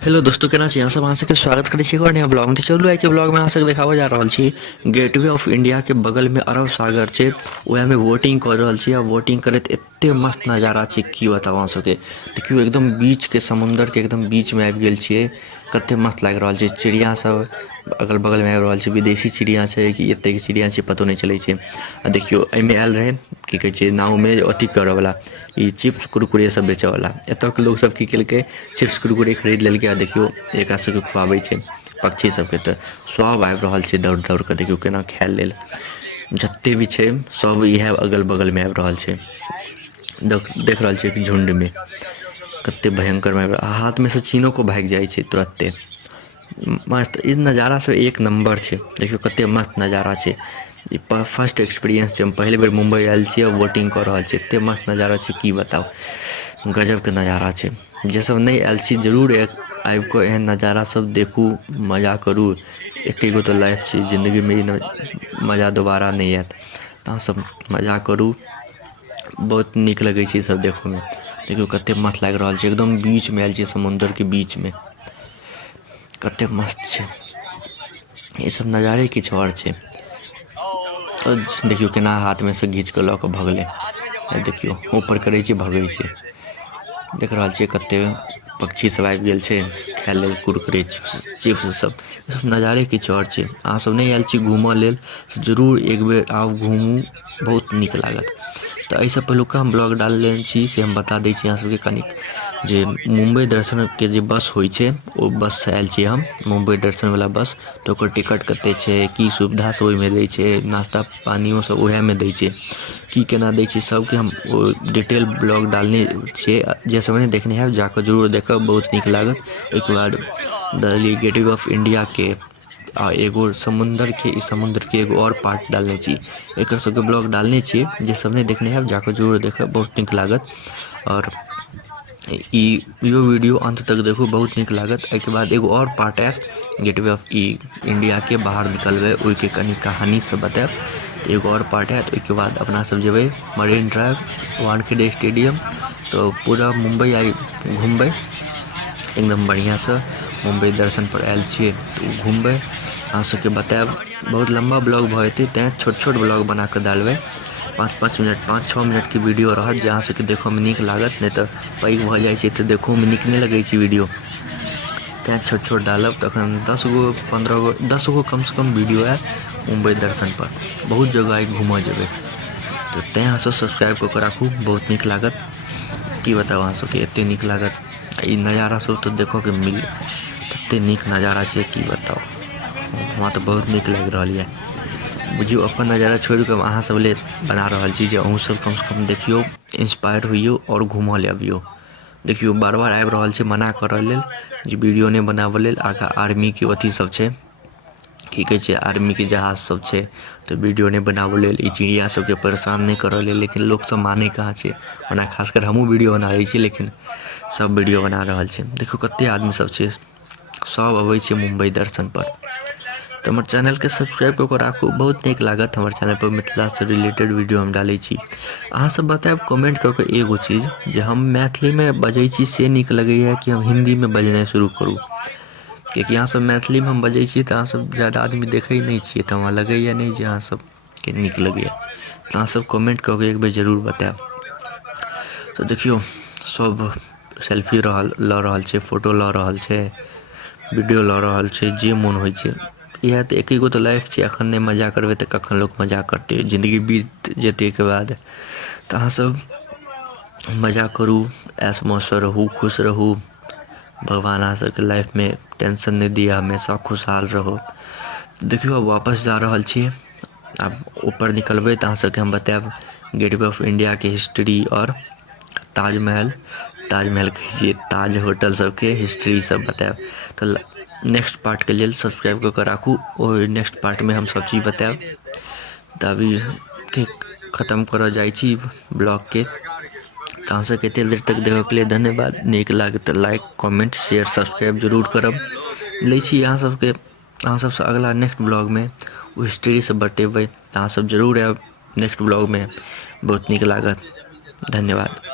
Hello दोस्तों, केना छी अहाँ सब? अहाँ सबके स्वागत करै छी एक और नया ब्लॉग में। तो चलू आइ के ब्लॉग में अहाँ सबके देखाबऽ जा रहल छी गेटवे ऑफ इंडिया के बगल में अरब सागर छै, ओहे में वोटिंग कर रहल छी। आ वोटिंग करैत एते मस्त नजारा छै, की बताऊ अहाँ सबके। देखियो एकदम बीच के समुंदर के एकदम बीच में आबि गेल छियै। कते मस्त लागि रहल छै। चिड़िया सब अगल बगल में आबि रहल छै। विदेशी चिड़िया छै कि एते के चिड़िया छै पतो नहीं चलै छै। आ देखियो एहिमे आयल रहे की कहै छै नाव में अथी करऽ वाला, ई चिप्स कुरकुरे सब बेचऽ वाला। एतऽ के लोग सब की केलकै, चिप्स कुरकुरे खरीद लेलकै। आ देखियो एकरा सबके खुआबै छै पक्षी सबके। तऽ सब आबि रहल छै दौड़ दौड़ कऽ, देखियो केना खाय लेल। जते भी छै सब इएह अगल बगल में आबि रहल छै। देख रहल छियै कि झुंड में कते भयंकर में हाथ में से छीनो को भागि जाइ छै तुरत्ते। मस्त ई नज़ारा सब एक नंबर छै। देखियो कते मस्त नज़ारा छै। ई फर्स्ट एक्सपीरियंस छै, हम पहले बेर मुंबई आयल छियै और वोटिंग कऽ रहल छियै। एते मस्त नज़ारा छै की बताऊ, गजब के नज़ारा छै। जे सब नहीं आयल छी जरूर आबि कऽ एहन नज़ारा सब देखू, मजा करू। एके गो तो लाइफ छै जिंदगी में, ई मजा दोबारा नहीं आयत। तऽ अहाँ सब मजा करू, बहुत नीक लगै छै ई सब देखऽ में। देखियो कते मस्त लागि रहल छै, एकदम बीच में आयल छियै समुंदर के बीच में। कते मस्त छै, ई सब नजारे किछु और छै। देखियो केना हाथ में से घींच कऽ लऽ कऽ भगलै। देखियो ऊपर करै छै भगै छै। देख रहल छियै कते पक्षी सब आबि गेल छै खाय लेल कुरकुरे चिप्स सब। ई सब नजारे किछु और छै। अहाँ सब नहीं आयल छी घूमऽ लेल से जरूर एक बेर आउ, घूमू, बहुत नीक लागत। तऽ एहिसँ पहिलुका हम ब्लॉग डालने छी से हम बता दै छी अहाँ सबके कनिक, जे मुंबई दर्शन के जे बस होइ छै ओ बस से आयल छी हम, मुंबई दर्शन वाला बस। तऽ ओकर टिकट कते छै, की सुविधा सब ओहिमे दै छै, नाश्ता पानियो सब उएह में दै छै, की केना दै छै सबके हम ओ डिटेल ब्लॉग डालने छियै। जे सब नहीं देखने हैब जाकऽ जरूर देखब, बहुत नीक लागत। ओहिके बाद डाललियै गेटवे ऑफ इंडिया के, आ एगो समुंदर के, ई समुंदर के एगो और पार्ट डालने छी। एकर सबके ब्लॉग डालने छियै, जे सब नहीं देखने हैब जाकऽ जरूर देखब, बहुत नीक लागत। और इहो वीडियो अंत तक देखू, बहुत नीक लागत। एहिके बाद एगो और पार्ट आयत गेटवे ऑफ इंडिया के, बाहर निकलबै ओहिके कनी कहानी सब बतायब। तऽ एगो और पार्ट आयत। ओहिके बाद अपना सब जेबै मरीन ड्राइव, वानखेड़े स्टेडियम। तो पूरा मुंबई आई घूमबै एकदम बढ़िया से। मुंबई दर्शन पर आयल छियै तऽ घूमबै, अहाँ सबके बतायब। बहुत लम्बा ब्लॉग भऽ जेतै, तेँ छोट छोट ब्लॉग बना कऽ डालबै। 5-5 मिनट, 5-6 मिनट के वीडियो रहत, जे अहाँ सबके देखऽ में नीक लागत। नहीं तऽ पैघ भऽ जाइ छै तऽ देखऽ में नीक नहीं लगै छै वीडियो, तेँ छोट छोट डालब। तखन 10 गो 15 गो 10 गो कम से कम वीडियो आयत मुंबई दर्शन पर। बहुत जगह आइ घूमऽ जेबै, तऽ तेँ अहाँ सब सब्सक्राइब कऽ के राखू, बहुत नीक लागत। की बताऊ अहाँ सबके, एते नीक लागत। ई नजारा सब तऽ देखऽ के मिल, तते नीक नजारा छै की बताऊ। हमरा तऽ बहुत नीक लागि रहल यऽ। बुझियौ अपन नजारा छोड़ि कऽ अहाँ सब लेल बना रहल छी, जे अहूँ सब कम से कम देखियौ, इंस्पायर होइयौ और घूमऽ लेल अबियौ। देखियो बार बार आबि रहल छै मना करऽ लेल, जे वीडियो नहीं बनाबऽ लेल। आगा आर्मी के अथी सब छै, की कहै छै, आर्मी के जहाज सब छै, तऽ वीडियो नहीं बनाबऽ लेल, ई चिड़िया सबके परेशान नहीं करऽ लेल। लेकिन लोग सब मानै कहाँ छै, ओना खासकर हमहूँ वीडियो बना दै छियै, लेकिन सब वीडियो बना रहल छै। देखियो कते आदमी सब छै, सब अबै छै मुंबई दर्शन पर। तऽ हमर चैनल के सब्सक्राइब कऽ के राखू, बहुत नीक लागत। हमर चैनल पर मिथिला से रिलेटेड वीडियो हम डालै छी। अहाँ सब बतायब कमेंट कऽ के एगो चीज, जे हम मैथिली में बजै छी से नीक लगैए कि हम हिंदी में बजनाइ शुरू करू। किएकि अहाँ सब मैथिली में हम बजै छी तऽ अहाँ सब ज्यादा आदमी देखै नहीं छियै, तऽ हमरा लगैए नहीं जे अहाँ सबके नीक लगैए। तऽ अहाँ सब कमेंट कऽ के एक बेर जरूर बतायब। तऽ देखियौ सब सेल्फी लऽ रहल छै, फोटो लऽ रहल छै, वीडियो लऽ रहल छै, जे मोन होइ छै। इएह तऽ एके गो तऽ लाइफ छै, एखन नहीं मजा करबै तऽ कखन लोक मजा करतै, जिंदगी बीत जेतै एहिके बाद। तऽ अहाँ सब मजा करू, ऐश मौज से रहू, खुश रहू। भगवान अहाँ सबके लाइफ में टेंशन नहीं दिअ, हमेशा खुशहाल रहू। देखियौ आब वापस जा रहल छी। आब ऊपर निकलबै तऽ अहाँ सबके हम बतायब गेटवे ऑफ इंडिया के हिस्ट्री, और ताजमहल कहै छियै, ताज होटल सबके हिस्ट्री सब बतायब। तऽ नेक्स्ट पार्ट के लेल सब्सक्राइब कऽ के राखू, और नेक्स्ट पार्ट में हम सब चीज बतायब। तऽ अभी के ख़त्म करऽ जाइ छी ब्लॉग के। तऽ अहाँ सबके एते देर तक देखऽ के लिए धन्यवाद। नीक लागत तऽ लाइक, कमेंट, शेयर, सब्सक्राइब जरूर करब। मिलै छी अहाँ सबसँ अगला नेक्स्ट ब्लॉग में, ओ हिस्ट्री सब बतेबै। तऽ अहाँ सब जरूर आयब नेक्स्ट ब्लॉग में, बहुत नीक लागत। धन्यवाद।